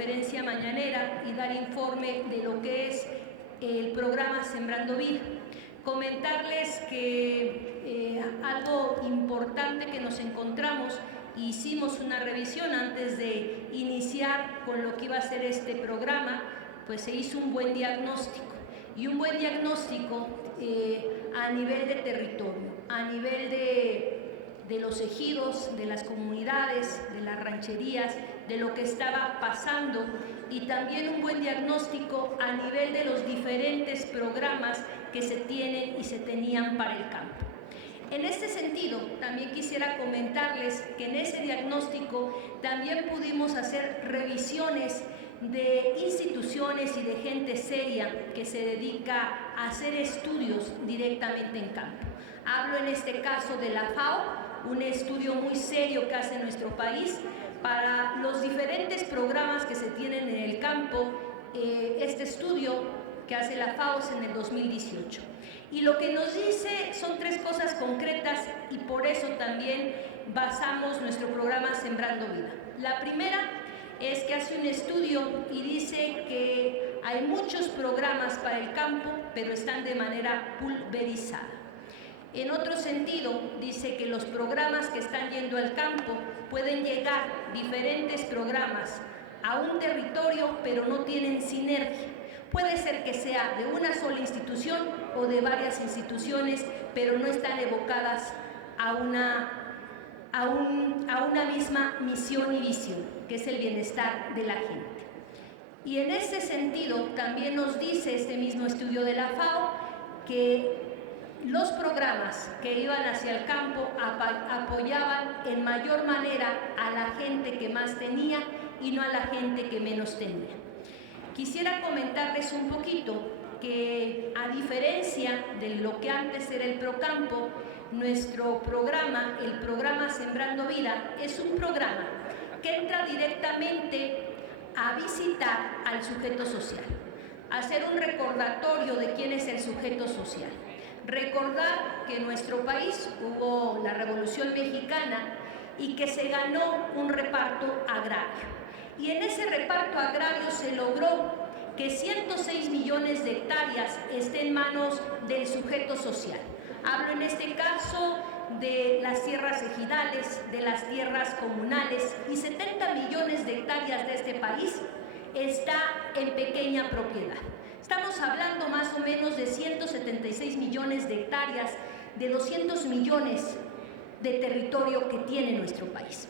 conferencia mañanera y dar informe de lo que es el programa Sembrando Vida. Comentarles que algo importante que nos encontramos, hicimos una revisión antes de iniciar con lo que iba a ser este programa, pues se hizo un buen diagnóstico, y un buen diagnóstico a nivel de territorio, a nivel de los ejidos, de las comunidades, de las rancherías, de lo que estaba pasando, y también un buen diagnóstico a nivel de los diferentes programas que se tienen y se tenían para el campo. En este sentido, también quisiera comentarles que en ese diagnóstico también pudimos hacer revisiones de instituciones y de gente seria que se dedica a hacer estudios directamente en campo. Hablo en este caso de la FAO, un estudio muy serio que hace nuestro país para los diferentes programas que se tienen en el campo. Este estudio que hace la FAO es en el 2018. Y lo que nos dice son tres cosas concretas, y por eso también basamos nuestro programa Sembrando Vida. La primera es que hace un estudio y dice que hay muchos programas para el campo, pero están de manera pulverizada. En otro sentido, dice que los programas que están yendo al campo pueden llegar diferentes programas a un territorio, pero no tienen sinergia. Puede ser que sea de una sola institución o de varias instituciones, pero no están evocadas a una misma misión y visión, que es el bienestar de la gente. Y en ese sentido, también nos dice este mismo estudio de la FAO que los programas que iban hacia el campo apoyaban en mayor manera a la gente que más tenía y no a la gente que menos tenía. Quisiera comentarles un poquito que, a diferencia de lo que antes era el Procampo, nuestro programa, el programa Sembrando Vida, es un programa que entra directamente a visitar al sujeto social, a hacer un recordatorio de quién es el sujeto social. Recordar que en nuestro país hubo la Revolución Mexicana y que se ganó un reparto agrario. Y en ese reparto agrario se logró que 106 millones de hectáreas estén en manos del sujeto social. Hablo en este caso de las tierras ejidales, de las tierras comunales, y 70 millones de hectáreas de este país está en pequeña propiedad. Estamos hablando más o menos de 176 millones de hectáreas, de 200 millones de territorio que tiene nuestro país.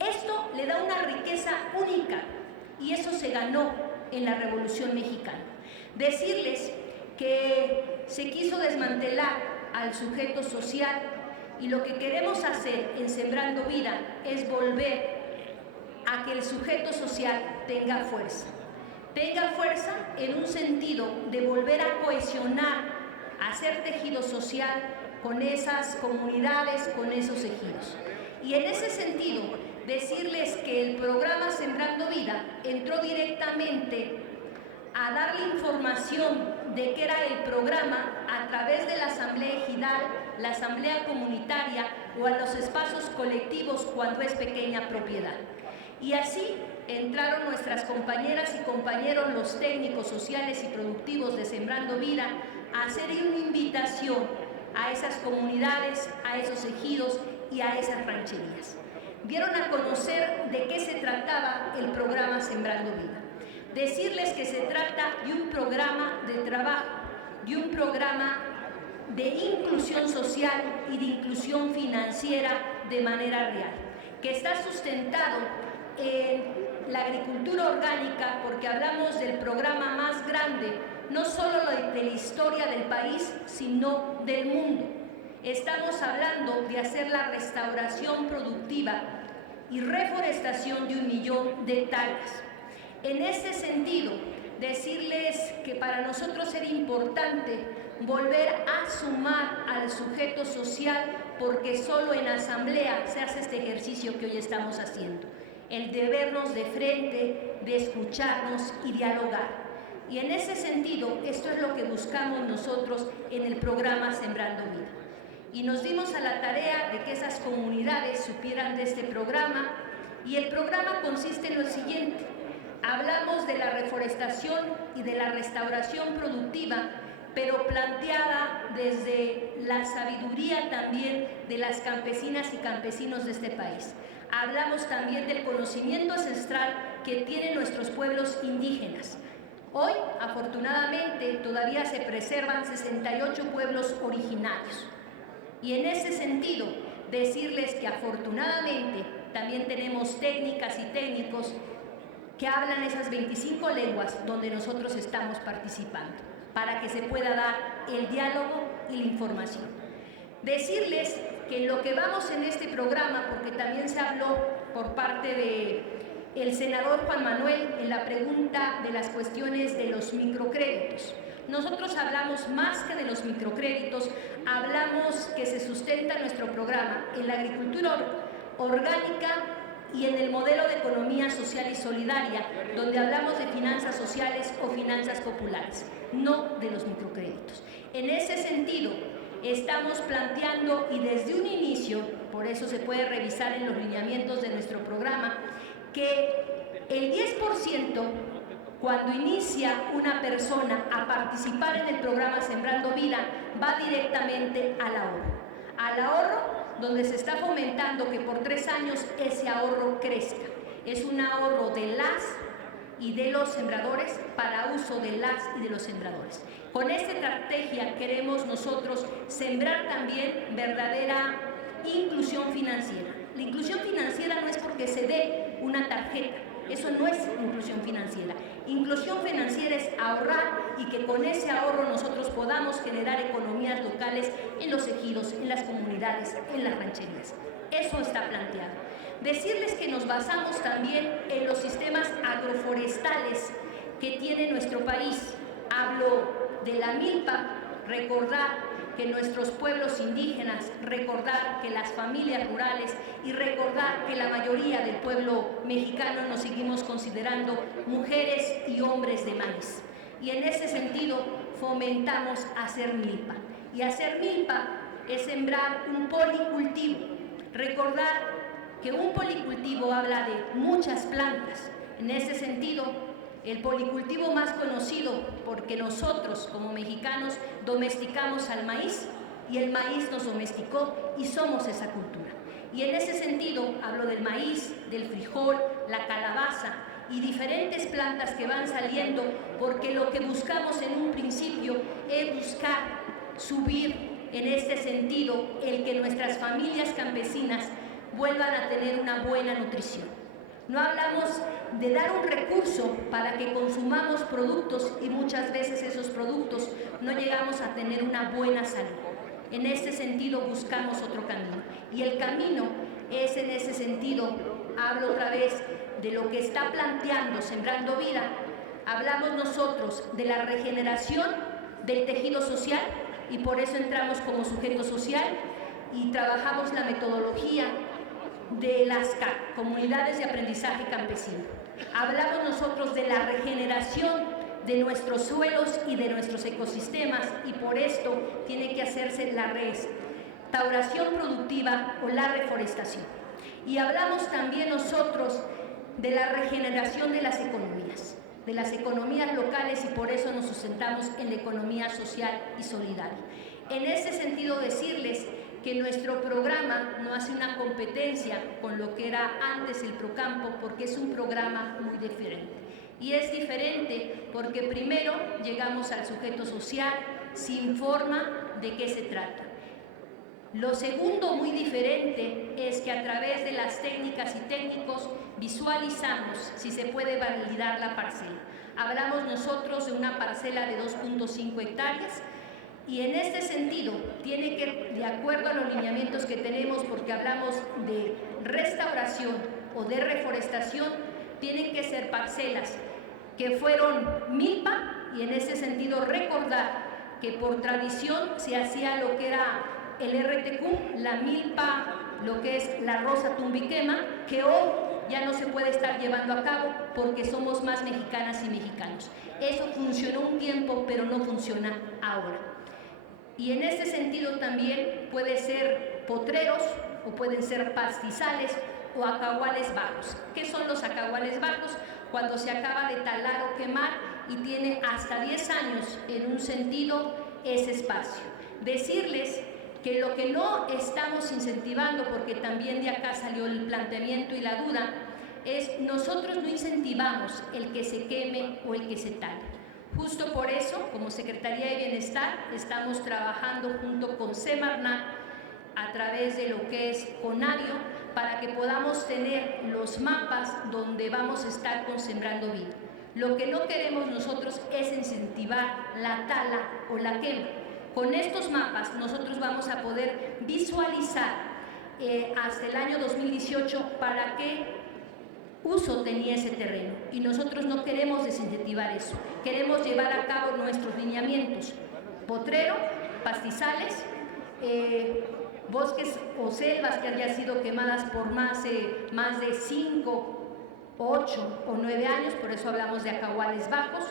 Esto le da una riqueza única, y eso se ganó en la Revolución Mexicana. Decirles que se quiso desmantelar al sujeto social, y lo que queremos hacer en Sembrando Vida es volver a que el sujeto social tenga fuerza en un sentido de volver a cohesionar, a hacer tejido social con esas comunidades, con esos ejidos. Y en ese sentido, decirles que el programa Sembrando Vida entró directamente a darle información de qué era el programa a través de la asamblea ejidal, la asamblea comunitaria o a los espacios colectivos cuando es pequeña propiedad. Y así entraron nuestras compañeras y compañeros, los técnicos sociales y productivos de Sembrando Vida, a hacer una invitación a esas comunidades, a esos ejidos y a esas rancherías. Dieron a conocer de qué se trataba el programa Sembrando Vida. Decirles que se trata de un programa de trabajo, de un programa de inclusión social y de inclusión financiera de manera real, que está sustentado en la agricultura orgánica, porque hablamos del programa más grande, no solo de la historia del país, sino del mundo. Estamos hablando de hacer la restauración productiva y reforestación de 1 millón de hectáreas. En este sentido, decirles que para nosotros era importante volver a sumar al sujeto social, porque solo en asamblea se hace este ejercicio que hoy estamos haciendo, el de vernos de frente, de escucharnos y dialogar. Y en ese sentido, esto es lo que buscamos nosotros en el programa Sembrando Vida. Y nos dimos a la tarea de que esas comunidades supieran de este programa, y el programa consiste en lo siguiente. Hablamos de la reforestación y de la restauración productiva, pero planteada desde la sabiduría también de las campesinas y campesinos de este país. Hablamos también del conocimiento ancestral que tienen nuestros pueblos indígenas. Hoy, afortunadamente, todavía se preservan 68 pueblos originarios. Y en ese sentido, decirles que afortunadamente también tenemos técnicas y técnicos que hablan esas 25 lenguas donde nosotros estamos participando, para que se pueda dar el diálogo y la información. Decirles que en lo que vamos en este programa, porque también se habló por parte del senador Juan Manuel en la pregunta de las cuestiones de los microcréditos. Nosotros hablamos más que de los microcréditos, hablamos que se sustenta nuestro programa en la agricultura orgánica y en el modelo de economía social y solidaria, donde hablamos de finanzas sociales o finanzas populares, no de los microcréditos. En ese sentido, estamos planteando, y desde un inicio, por eso se puede revisar en los lineamientos de nuestro programa, que el 10%, cuando inicia una persona a participar en el programa Sembrando Vida, va directamente al ahorro. Al ahorro donde se está fomentando que por 3 años ese ahorro crezca. Es un ahorro de las y de los sembradores para uso de las y de los sembradores. Con esta estrategia queremos nosotros sembrar también verdadera inclusión financiera. La inclusión financiera no es porque se dé una tarjeta, eso no es inclusión financiera. Inclusión financiera es ahorrar y que con ese ahorro nosotros podamos generar economías locales en los ejidos, en las comunidades, en las rancherías. Eso está planteado. Decirles que nos basamos también en los sistemas agroforestales que tiene nuestro país. Hablo de la milpa, recordar que nuestros pueblos indígenas, recordar que las familias rurales y recordar que la mayoría del pueblo mexicano nos seguimos considerando mujeres y hombres de maíz. Y en ese sentido fomentamos hacer milpa. Y hacer milpa es sembrar un policultivo. Recordar que un policultivo habla de muchas plantas. En ese sentido, el policultivo más conocido, porque nosotros como mexicanos domesticamos al maíz y el maíz nos domesticó y somos esa cultura. Y en ese sentido hablo del maíz, del frijol, la calabaza y diferentes plantas que van saliendo, porque lo que buscamos en un principio es buscar subir en este sentido el que nuestras familias campesinas vuelvan a tener una buena nutrición. No hablamos de dar un recurso para que consumamos productos y muchas veces esos productos no llegamos a tener una buena salud. En este sentido buscamos otro camino. Y el camino es en ese sentido, hablo otra vez de lo que está planteando Sembrando Vida, hablamos nosotros de la regeneración del tejido social y por eso entramos como sujeto social y trabajamos la metodología de las comunidades de aprendizaje campesino. Hablamos nosotros de la regeneración de nuestros suelos y de nuestros ecosistemas y por esto tiene que hacerse la restauración productiva o la reforestación. Y hablamos también nosotros de la regeneración de las economías locales y por eso nos sustentamos en la economía social y solidaria. En ese sentido decirles que nuestro programa no hace una competencia con lo que era antes el Procampo, porque es un programa muy diferente. Y es diferente porque primero llegamos al sujeto social, se informa de qué se trata. Lo segundo muy diferente es que a través de las técnicas y técnicos visualizamos si se puede validar la parcela. Hablamos nosotros de una parcela de 2.5 hectáreas, y en este sentido, tiene que, de acuerdo a los lineamientos que tenemos, porque hablamos de restauración o de reforestación, tienen que ser parcelas que fueron milpa, y en ese sentido recordar que por tradición se hacía lo que era el RTQ, la milpa, lo que es la rosa tumbiquema, que hoy ya no se puede estar llevando a cabo porque somos más mexicanas y mexicanos. Eso funcionó un tiempo, pero no funciona ahora. Y en ese sentido también puede ser potreros o pueden ser pastizales o acahuales bajos. ¿Qué son los acahuales bajos? cuando se acaba de talar o quemar y tiene hasta 10 años en un sentido ese espacio. Decirles que lo que no estamos incentivando, porque también de acá salió el planteamiento y la duda, es nosotros no incentivamos el que se queme o el que se tale. Justo por eso, como Secretaría de Bienestar, estamos trabajando junto con Semarnat a través de lo que es CONAVIO para que podamos tener los mapas donde vamos a estar con Sembrando Vida. Lo que no queremos nosotros es incentivar la tala o la quema. Con estos mapas nosotros vamos a poder visualizar hasta el año 2018 para qué uso tenía ese terreno, y nosotros no queremos desincentivar eso. Queremos llevar a cabo nuestros lineamientos: potrero, pastizales, bosques o selvas que hayan sido quemadas por más de 5, 8 o 9 años, por eso hablamos de acahuales bajos,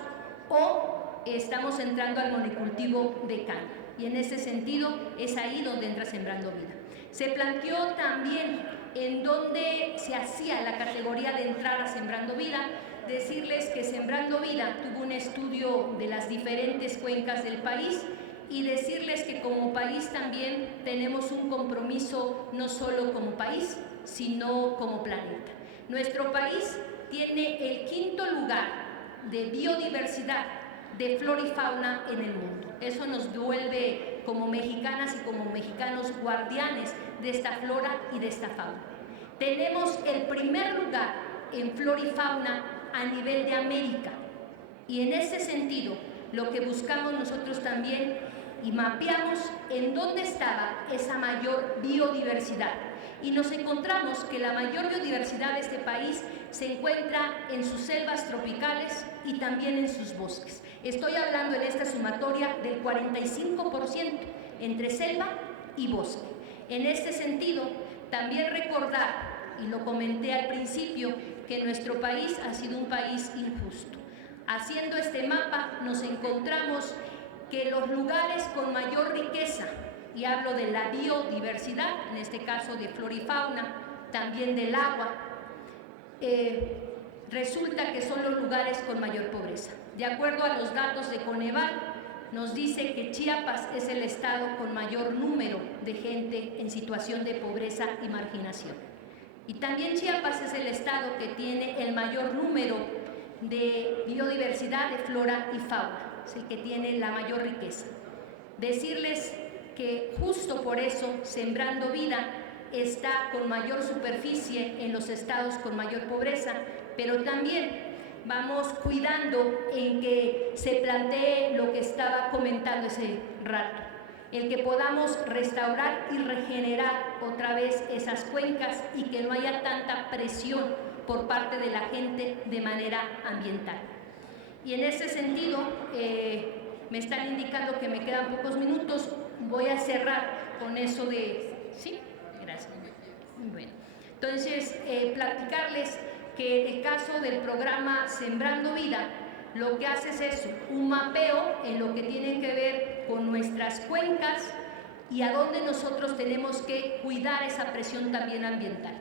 o estamos entrando al monocultivo de caña, y en ese sentido es ahí donde entra Sembrando Vida. Se planteó también en donde se hacía la categoría de entrar a Sembrando Vida. Decirles que Sembrando Vida tuvo un estudio de las diferentes cuencas del país, y decirles que como país también tenemos un compromiso no solo como país, sino como planeta. Nuestro país tiene el 5º lugar de biodiversidad de flora y fauna en el mundo. Eso nos vuelve como mexicanas y como mexicanos guardianes de esta flora y de esta fauna. Tenemos el primer lugar en flora y fauna a nivel de América, y en ese sentido lo que buscamos nosotros también y mapeamos en dónde estaba esa mayor biodiversidad, y nos encontramos que la mayor biodiversidad de este país se encuentra en sus selvas tropicales y también en sus bosques. Estoy hablando en esta sumatoria del 45% entre selva y bosque. En este sentido, también recordar, y lo comenté al principio, que nuestro país ha sido un país injusto. Haciendo este mapa nos encontramos que los lugares con mayor riqueza, y hablo de la biodiversidad, en este caso de flora y fauna, también del agua, resulta que son los lugares con mayor pobreza. De acuerdo a los datos de Coneval, nos dice que Chiapas es el estado con mayor número de gente en situación de pobreza y marginación. Y también Chiapas es el estado que tiene el mayor número de biodiversidad de flora y fauna, es el que tiene la mayor riqueza. Decirles que justo por eso Sembrando Vida está con mayor superficie en los estados con mayor pobreza, pero también vamos cuidando en que se plantee lo que estaba comentando ese rato, el que podamos restaurar y regenerar otra vez esas cuencas y que no haya tanta presión por parte de la gente de manera ambiental. Y en ese sentido, me están indicando que me quedan pocos minutos, voy a cerrar con eso de... ¿Sí? Gracias. Bueno, entonces, platicarles que en el caso del programa Sembrando Vida, lo que hace es eso, un mapeo en lo que tiene que ver con nuestras cuencas y a dónde nosotros tenemos que cuidar esa presión también ambiental.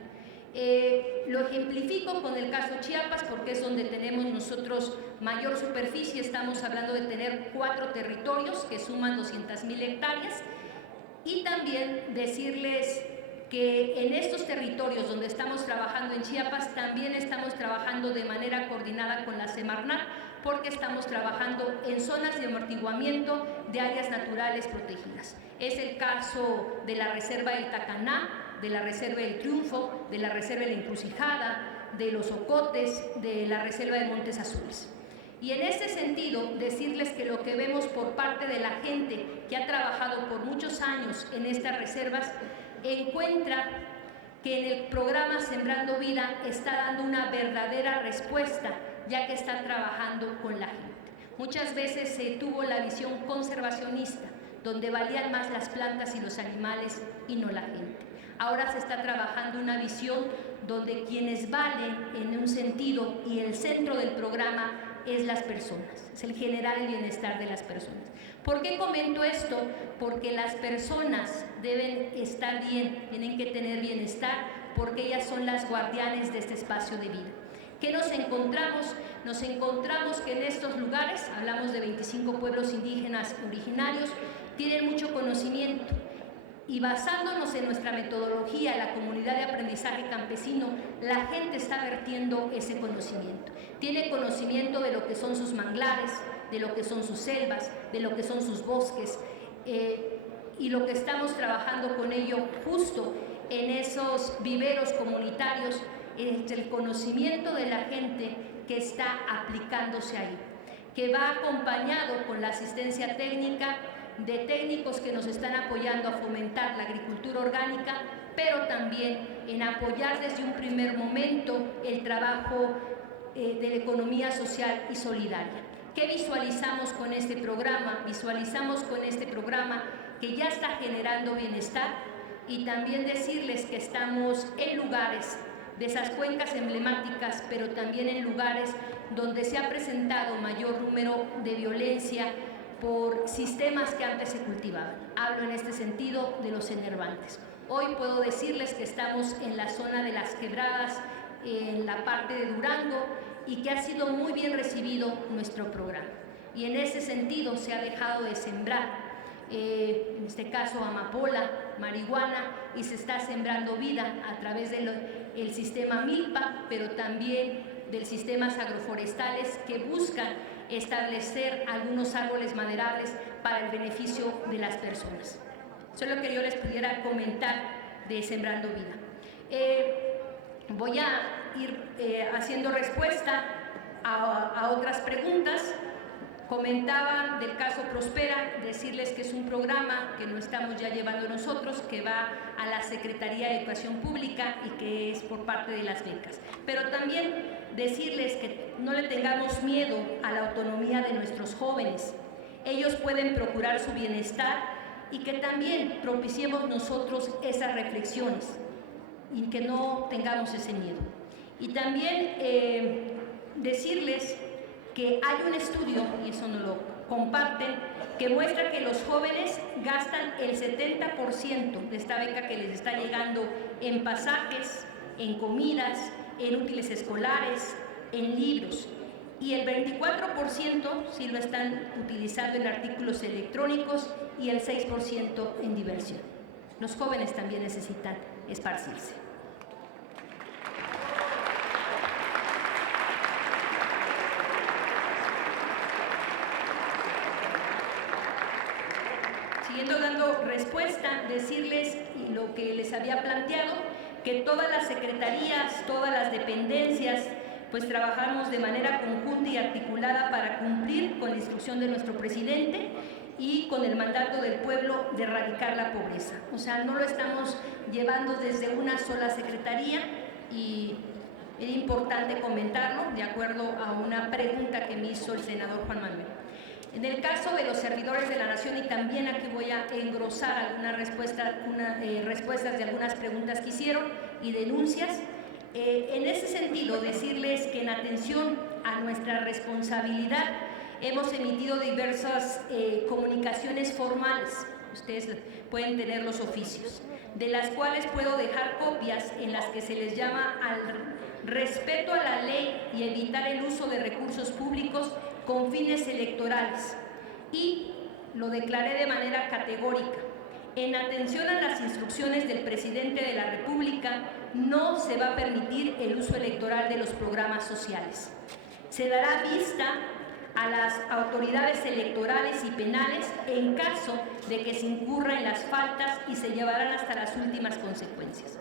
Lo ejemplifico con el caso Chiapas porque es donde tenemos nosotros mayor superficie. Estamos hablando de tener 4 territorios que suman 200,000 hectáreas, y también decirles que en estos territorios donde estamos trabajando en Chiapas también estamos trabajando de manera coordinada con la Semarnat, porque estamos trabajando en zonas de amortiguamiento de áreas naturales protegidas. Es el caso de la Reserva del Tacaná, de la Reserva del Triunfo, de la Reserva de la Encrucijada, de los Ocotes, de la Reserva de Montes Azules. Y en ese sentido, decirles que lo que vemos por parte de la gente que ha trabajado por muchos años en estas reservas, encuentra que en el programa Sembrando Vida está dando una verdadera respuesta, ya que están trabajando con la gente. Muchas veces se tuvo la visión conservacionista, donde valían más las plantas y los animales y no la gente. Ahora se está trabajando una visión donde quienes valen en un sentido y el centro del programa es las personas, es el generar el bienestar de las personas. ¿Por qué comento esto? Porque las personas deben estar bien, tienen que tener bienestar, porque ellas son las guardianes de este espacio de vida. ¿Qué nos encontramos? Nos encontramos que en estos lugares, hablamos de 25 pueblos indígenas originarios, tienen mucho conocimiento. Y basándonos en nuestra metodología, la comunidad de aprendizaje campesino, la gente está vertiendo ese conocimiento. Tiene conocimiento de lo que son sus manglares, de lo que son sus selvas, de lo que son sus bosques, y lo que estamos trabajando con ello justo en esos viveros comunitarios es el conocimiento de la gente que está aplicándose ahí, que va acompañado con la asistencia técnica de técnicos que nos están apoyando a fomentar la agricultura orgánica, pero también en apoyar desde un primer momento el trabajo de la economía social y solidaria. ¿Qué visualizamos con este programa? Visualizamos con este programa que ya está generando bienestar, y también decirles que estamos en lugares de esas cuencas emblemáticas, pero también en lugares donde se ha presentado mayor número de violencia por sistemas que antes se cultivaban. Hablo en este sentido de los enervantes. Hoy puedo decirles que estamos en la zona de las quebradas, en la parte de Durango, y que ha sido muy bien recibido nuestro programa. Y en ese sentido se ha dejado de sembrar, en este caso amapola, marihuana, y se está sembrando vida a través del sistema Milpa, pero también de sistemas agroforestales que buscan establecer algunos árboles maderables para el beneficio de las personas. Eso es lo que yo les pudiera comentar de Sembrando Vida. Voy a ir haciendo respuesta a otras preguntas. Comentaba del caso Prospera, decirles que es un programa que no estamos ya llevando nosotros, que va a la Secretaría de Educación Pública y que es por parte de las becas. Pero también decirles que no le tengamos miedo a la autonomía de nuestros jóvenes. Ellos pueden procurar su bienestar, y que también propiciemos nosotros esas reflexiones y que no tengamos ese miedo. Y también decirles que hay un estudio, y eso nos lo comparten, que muestra que los jóvenes gastan el 70% de esta beca que les está llegando en pasajes, en comidas, en útiles escolares, en libros, y el 24% sí lo están utilizando en artículos electrónicos y el 6% en diversión. Los jóvenes también necesitan esparcirse. Siguiendo dando respuesta, decirles lo que les había planteado, que todas las secretarías, todas las dependencias, pues trabajamos de manera conjunta y articulada para cumplir con la instrucción de nuestro presidente y con el mandato del pueblo de erradicar la pobreza. O sea, no lo estamos llevando desde una sola secretaría, y es importante comentarlo de acuerdo a una pregunta que me hizo el senador Juan Manuel. En el caso de los servidores de la Nación, y también aquí voy a engrosar algunas respuestas de algunas preguntas que hicieron y denuncias, en ese sentido decirles que en atención a nuestra responsabilidad hemos emitido diversas comunicaciones formales, ustedes pueden tener los oficios, de las cuales puedo dejar copias en las que se les llama al respeto a la ley y evitar el uso de recursos públicos con fines electorales, y lo declaré de manera categórica. En atención a las instrucciones del presidente de la República, no se va a permitir el uso electoral de los programas sociales. Se dará vista a las autoridades electorales y penales en caso de que se incurra en las faltas, y se llevarán hasta las últimas consecuencias.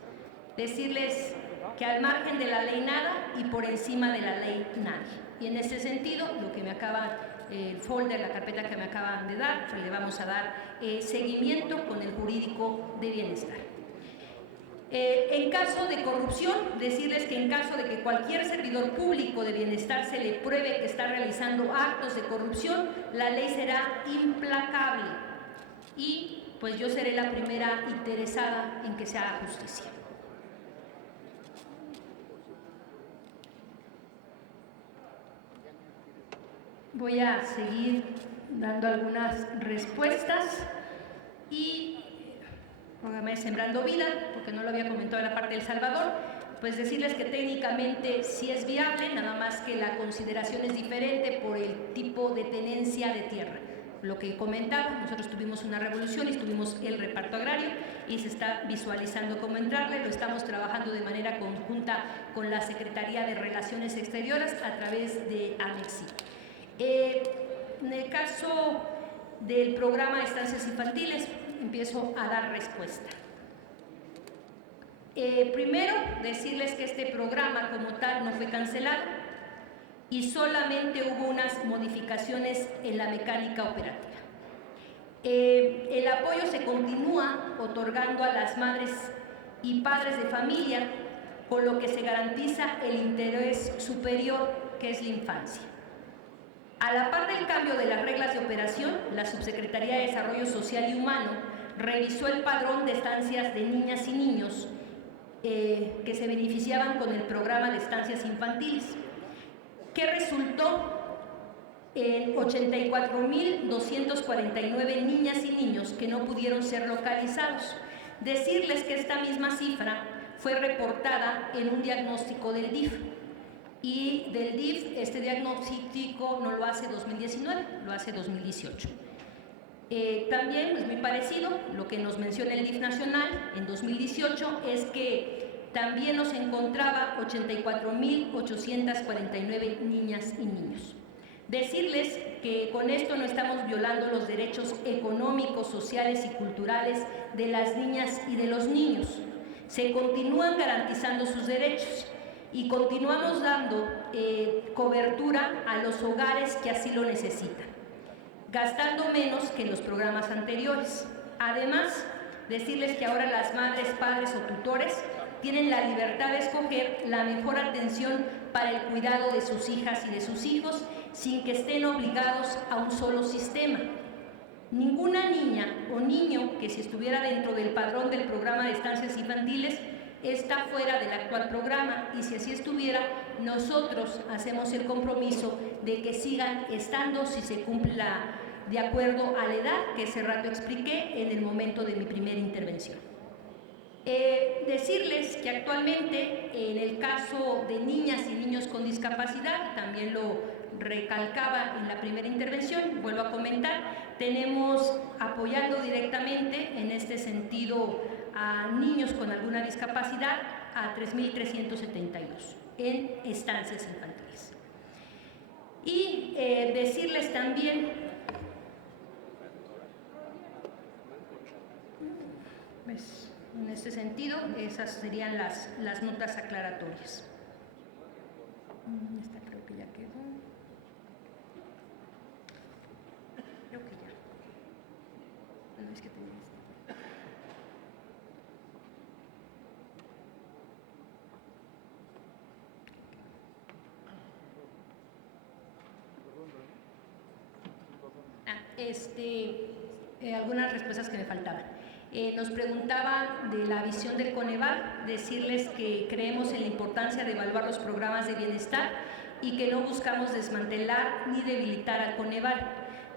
Decirles que al margen de la ley nada y por encima de la ley nadie. Y en ese sentido, lo que me acaba, el folder, la carpeta que me acaban de dar, pues le vamos a dar seguimiento con el jurídico de bienestar. En caso de corrupción, decirles que en caso de que cualquier servidor público de bienestar se le pruebe que está realizando actos de corrupción, la ley será implacable, y pues yo seré la primera interesada en que se haga justicia. Voy a seguir dando algunas respuestas, y programa de Sembrando Vida, porque no lo había comentado en la parte de El Salvador, pues decirles que técnicamente sí es viable, nada más que la consideración es diferente por el tipo de tenencia de tierra. Lo que comentaba, nosotros tuvimos una revolución y tuvimos el reparto agrario y se está visualizando cómo entrarle, lo estamos trabajando de manera conjunta con la Secretaría de Relaciones Exteriores a través de AMEXI. En el caso del programa de estancias infantiles, empiezo a dar respuesta. Primero, decirles que este programa como tal no fue cancelado y solamente hubo unas modificaciones en la mecánica operativa. El apoyo se continúa otorgando a las madres y padres de familia, con lo que se garantiza el interés superior, que es la infancia. A la par del cambio de las reglas de operación, la Subsecretaría de Desarrollo Social y Humano revisó el padrón de estancias de niñas y niños que se beneficiaban con el programa de estancias infantiles, que resultó en 84.249 niñas y niños que no pudieron ser localizados. Decirles que esta misma cifra fue reportada en un diagnóstico del DIF, y del DIF este diagnóstico no lo hace 2019, lo hace 2018. También es muy parecido, lo que nos menciona el DIF nacional en 2018 es que también nos encontraba 84.849 niñas y niños. Decirles que con esto no estamos violando los derechos económicos, sociales y culturales de las niñas y de los niños. Se continúan garantizando sus derechos y continuamos dando cobertura a los hogares que así lo necesitan, gastando menos que en los programas anteriores. Además, decirles que ahora las madres, padres o tutores tienen la libertad de escoger la mejor atención para el cuidado de sus hijas y de sus hijos sin que estén obligados a un solo sistema. Ninguna niña o niño que si estuviera dentro del padrón del programa de estancias infantiles está fuera del actual programa, y si así estuviera, nosotros hacemos el compromiso de que sigan estando si se cumple de acuerdo a la edad que hace rato expliqué en el momento de mi primera intervención. Decirles que actualmente en el caso de niñas y niños con discapacidad, también lo recalcaba en la primera intervención, vuelvo a comentar, tenemos apoyando directamente en este sentido a niños con alguna discapacidad a 3.372 en estancias infantiles. Y decirles también, pues, en este sentido, esas serían las notas aclaratorias. Esta creo que ya quedó. Creo que ya. No, es que tenía esta. Algunas respuestas que me faltaban. Nos preguntaban de la visión del Coneval, decirles que creemos en la importancia de evaluar los programas de bienestar y que no buscamos desmantelar ni debilitar al Coneval.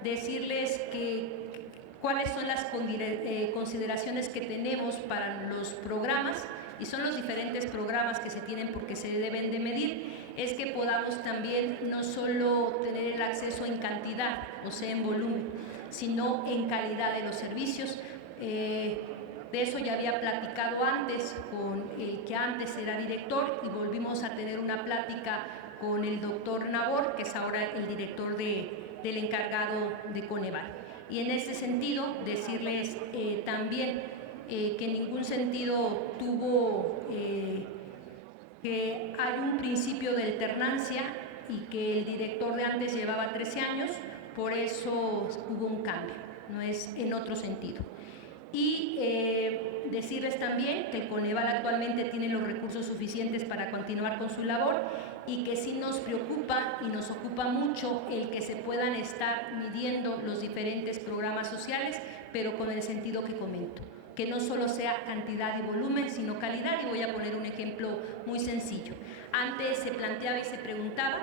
Decirles que cuáles son las consideraciones que tenemos para los programas, y son los diferentes programas que se tienen porque se deben de medir, es que podamos también no solo tener el acceso en cantidad, o sea en volumen, sino en calidad de los servicios. De eso ya había platicado antes con el que antes era director y volvimos a tener una plática con el doctor Nabor, que es ahora el director del encargado de Coneval. Y en ese sentido, decirles también que en ningún sentido tuvo que hay un principio de alternancia y que el director de antes llevaba 13 años, por eso hubo un cambio, no es en otro sentido. Y decirles también que el Coneval actualmente tiene los recursos suficientes para continuar con su labor y que sí nos preocupa y nos ocupa mucho el que se puedan estar midiendo los diferentes programas sociales, pero con el sentido que comento, que no solo sea cantidad y volumen, sino calidad. Y voy a poner un ejemplo muy sencillo. Antes se planteaba y se preguntaba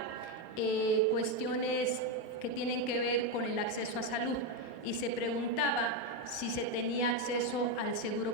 cuestiones que tienen que ver con el acceso a salud y se preguntaba si se tenía acceso al seguro